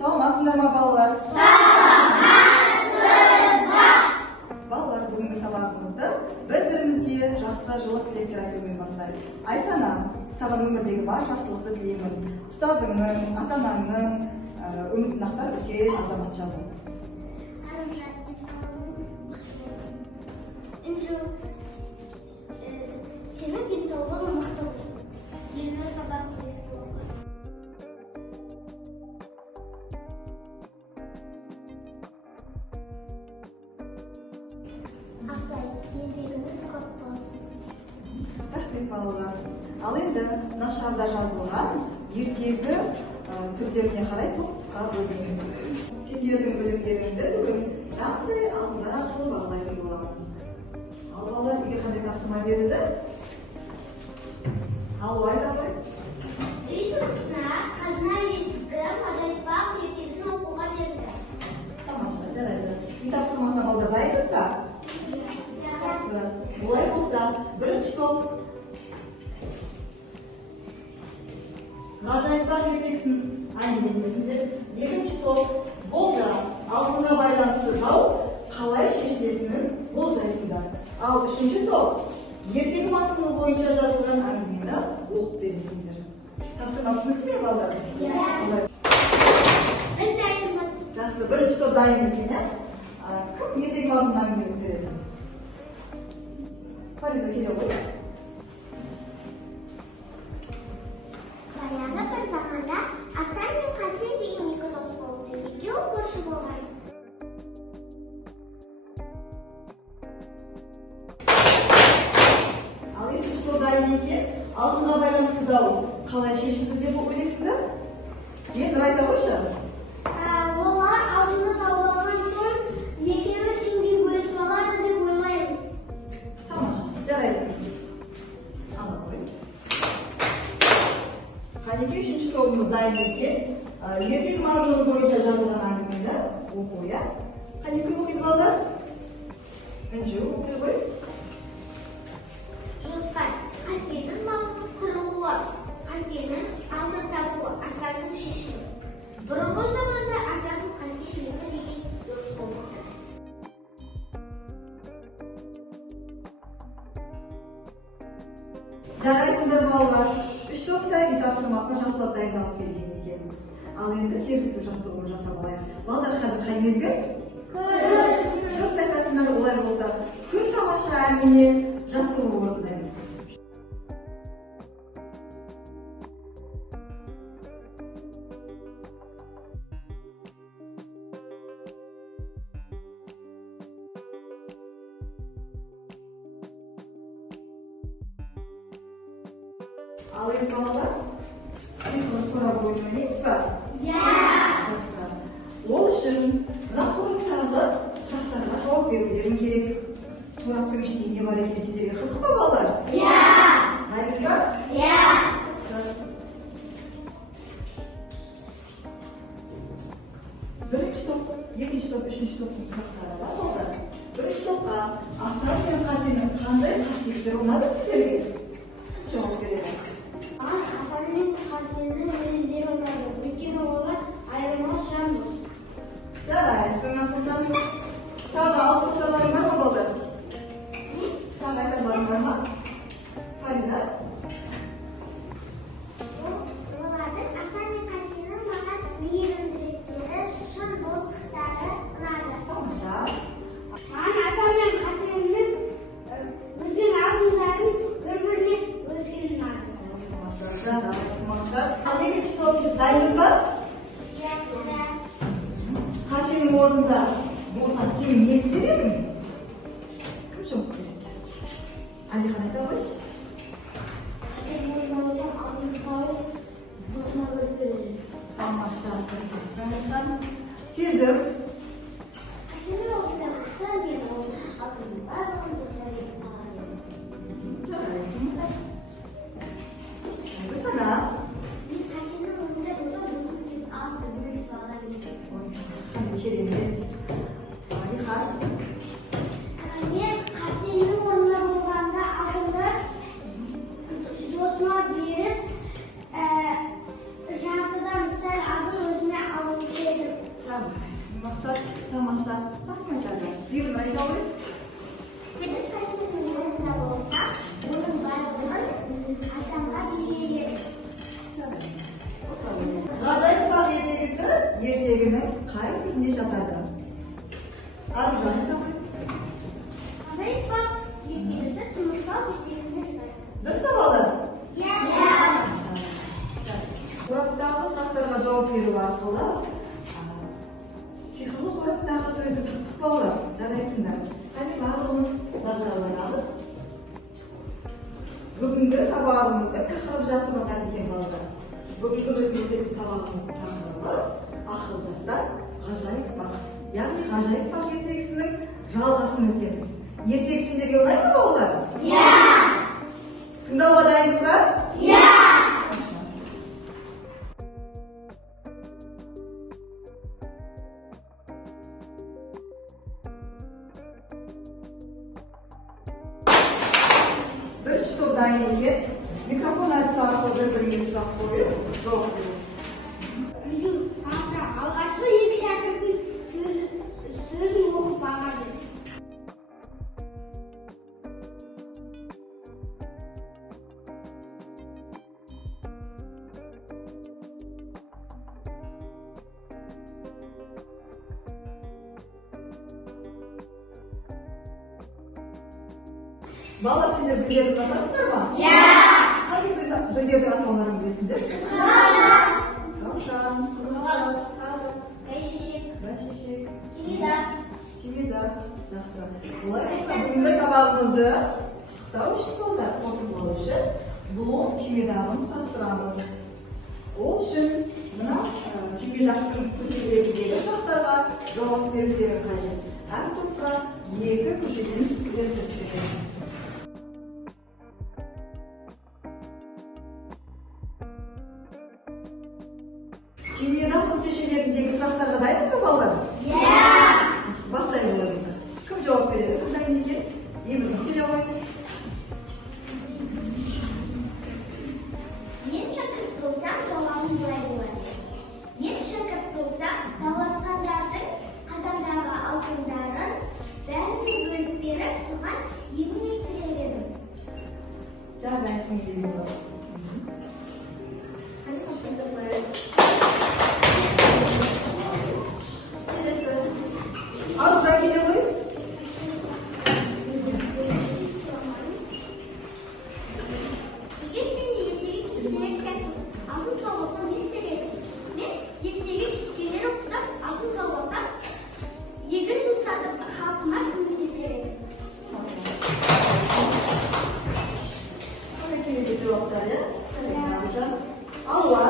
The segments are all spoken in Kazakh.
Саламатсыздарбы балалар? Саламатсыздар! Балалар, бүгінгі сабағымызды бір-бірімізге жақсы жылы тілектер айтумен бастайық. Айсана, саған өмірдегі бар жақсылықты тілеймін. Ұстазыңның, ата-анаңның үмітін ақтар, үлкен азаматша бол. Сенің денсаулығың мықты болсын. Еліңе сабағың ескі оқы. Ақтай, еңбегіңіз көп болсын. Рахмет балалар. Ал енді нашарда жазылған ертегі түрлеріне қарай топқа бөлеміз. Сендердің білімдеріңді бүгін нақты алдындар арқылы бағалайтын боламыз. Ал балалар, үйге қандай тапсырма берілді? Ал ойда ғой? Үй жұмысына қазына ескі ғажайып ертегісін оқуға берілді. Тамаша, жарайды. Үй тапсырмасына балдар дайынбыз ба? Жақсы. Олай болса, бірінші топ ғажайып ертегісін әңгімелесіңдер. Екінші топ болжас, алдыңға байланысты дау қалай шешілетінін болжайсыңдар. Ал үшінші топ ертегі мазмұны бойынша жазылған әңгімені оқып бересіңдер. Тапсырма түсінікті ме балдар? Біз дайынбыз. Жақсы, бірінші топ дайын екен, ә? Кім ертегі мазмұнын әңгіме оқып береді? Фариза, келе ғой. Баяғы бір заманда Асан мен Қасен деген екі дос болды. Екеуі көрші болған. Ал екінші топ дайын екен, алдыңға байланысты дау қалай шешілді деп ойлайсыңдар? Енді айта қойшы. Олар алдында даулаған соң екеуі теңдей бөлісіп алады деп ойлаймыз. Тамаша, жарайсың. Ала қой. Қанеке үшінші тобымыз дайын екен. Ертегі мазмұны бойынша жазылған әңгімені оқу, иә? Қанеке оқиды балдар? Інжу оқиды ғой. Жоспар. Қасеннің малының құрылуы, Қасеннің алтын табуы, Асанның шешімі. Бұрынғы заманда Асанның Қасен екі деген дос болған. Жарайсыңдар балалар. Үш топта үй тапсырмасына жақсылап дайындалып келген екен. Ал енді сергіту жаттығуын жасап алайық. Балдар, қазір қай мезгіл? Күз. Дұрыс айтасыңдар, олай болса, күз тамаша әңгіме жаттығу орындаймыз. Ал енді балалар, синхронды қорап бойынша ойнаймыз ба? Иә. Жақсы. Ол үшін мына қорыптағы сұрақтарға жауап берулерің керек. Қораптың ішінде не бар екен сендерге қызық па балалар? Иә. Дайынсыз ба? Иә. Бірінші топ, екінші топ, үшінші топтың сұрақтары бар балалар. Бірінші топқа Асан мен Қасеннің қандай қасиеттері ұнады сендерге? Жауап береді. Асан мен Қасеннің мінездері ұнады. Өйткені олар айырмас жан дос. Жарайсың, Асылжан. Тағы алып қосарларың бар ма балдар? Тағы айтарларың бар ма? Фариза? Олардың Асан мен Қасеннің маған мейірімділіктері, шын достықтары ұнады. Тамаша. Маған Асан мен Қасеннің өзген алдындарын бір-біріне өзгені ұнады. Тамаша, жарайсың, мақсат. Ал екінші топ дайынбыз ба? Қасеннің орнында болсаң, сен не істер едің? Кім жауап береді? Әлихан айта қойшы. Қасеннің орнында болсам, алтынды тауып, досына бөліп береді. Тамаша, қырқысың. Сезім. Қасеннің орнында болса, мен ол алтынның барлығын досына беріп салар едім. Жарайсың. Сана. Мен Қасеннің орнында болсам, досым тез алтынды беріп салар едім. Қандай керемет. Әлихан. Мен Қасеннің орнында болғанда алтынды досыма беріп, жартыдан сәл азын өзіме алып ертегінің қай түріне жатады? Аружан айтамын. Американ ертегісі тұрмыстал ертегісіне жатады. Дұрыс па балалар? Иә. Қораптағы сұрақтарға жауап беру арқылы сиқырлы қораптағы сөзді таптық балалар. Жарайсыңдар. Қане барлығымыз назар аударамыз. Бүгінгі сабағымызды тақырып жасырмаған екен балалар. Бүгінгі біздің сабағымыздың тақырыбы ақыл жастар ғажайып бақ. Яғни ғажайып бақ ертегісінің жалғасын өтеміз. Ертегі сендерге ұнайды ма балалар? Иә. Тыңдауға дайынсыз ба? Иә. Бірінші топ дайын екен. Микрофон әдісі арқылы бір-біріне сұрақ қойып жауап береміз. Алғашқы екі шәкірттің сөзін оқып бағады. Бала, сендер гүлдерді атасыңдар ма? Иә. Қай гүлдердің атауларын білесіңдер? Саушан, қызғалдақ, Бәйшешек, бәйшешек, тимидар. Жақсы. Олай болса, бүгінгі сабағымызды пысықтау үшін балдар, қорытындылау үшін блок тимидарын құрастырамыз. Ол үшін мына тимидардың көшелеріндегі сұрақтарға жауап берулері қажет. Әр топқа екі көшеден үлестіріп. Тимидар көшелеріндегі сұрақтарға дайынсыз ба балдар? Иә. Бастайық оларыңызды. Кім жауап береді? Кім дайын екен? Еміріңіз келе ғой. Мен шәкірт болсам, жауабым былай болады. Мен шәкірт болсам, таласқандардың қазандағы алтындарын бәріне бөліп беріп, соған емін еттірер едім. Жағдайсың келе ғой. Аружан келе ғой. Егер сен ертегі кейіпкерлер сияқты алтын тауып алсам не істер едің? Мен ертегі кейіпкерлер оқысам, алтын тауып алсам, егін жұмсатып халқыма көмектесер едім. Қандай келесі жауаптар, иә? Аружан. Алла.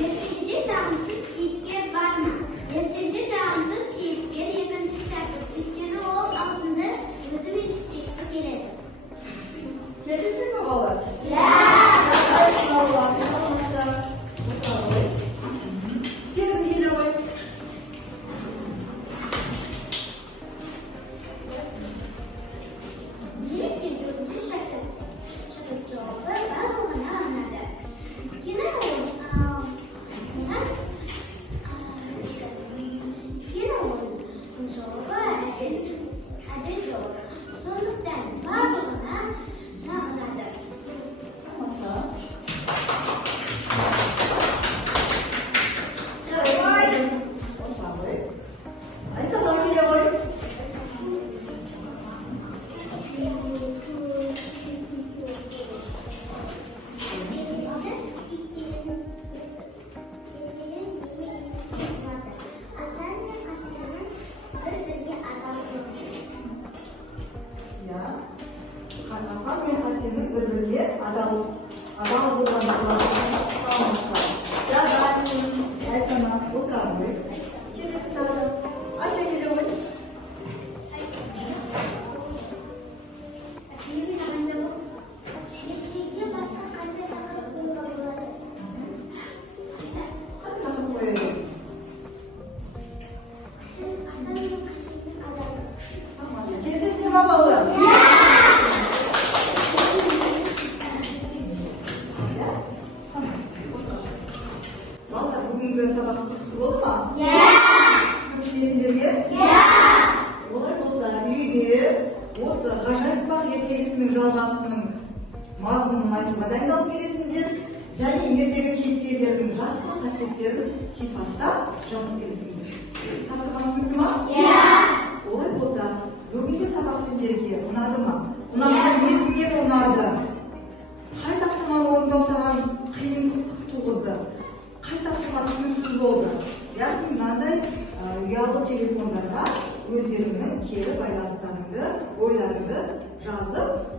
Ертегіде жағымсыз кейіпкер бар ма? Ертегіде жағымсыз кейіпкер екінші шәкірт. Өйткені ол алтынды өзі меншіктегісі келеді. Келесің бе балалар? Иә. Сезім келе ғой. Неліктен төртінші шәкірт жауабы барлығына ұнады. Өйткені ол жауабы әділ жауап. Сондықтан барлығына ұнады. Тамаша. Айсалам келе ғой. Асан мен Хасеннің бір-біріне адал болғандықтары салмақта. Жарайсың, Айсана, отырамын ғой. Келесі тағы. Ася келе ғой. Ертегіге басқа қандай тақырып қоюға болады? Қандай тақырып қояды? Асан мен Хасеннің адалы. Тамаша. Келесің бе балалар? Балалар, бүгінгі сабақ қызықты болды ма? Иә. Түсінесіңдер ме? Иә. Олай болса, үйде осы ғажайып бақ ертегісінің жалғасының мазмұнын айтуға дайындалып келесіңдер. және ертегі кейіпкерлерінің жақсы қасиеттерін сипаттап жазып бересіңдер. Тапсырма түсінікті ма? Иә. Олай болса, бүгінгі сабақ сендерге ұнады ма? Ұнаса несімен ұнады? Қай тапсырманы орындау саған қиындық туғызды? Қай тапсырма түсініксіз болды? Яғни мынандай ұялы телефондарға өздеріңнің кері байланыстарыңды, ойларыңды жазып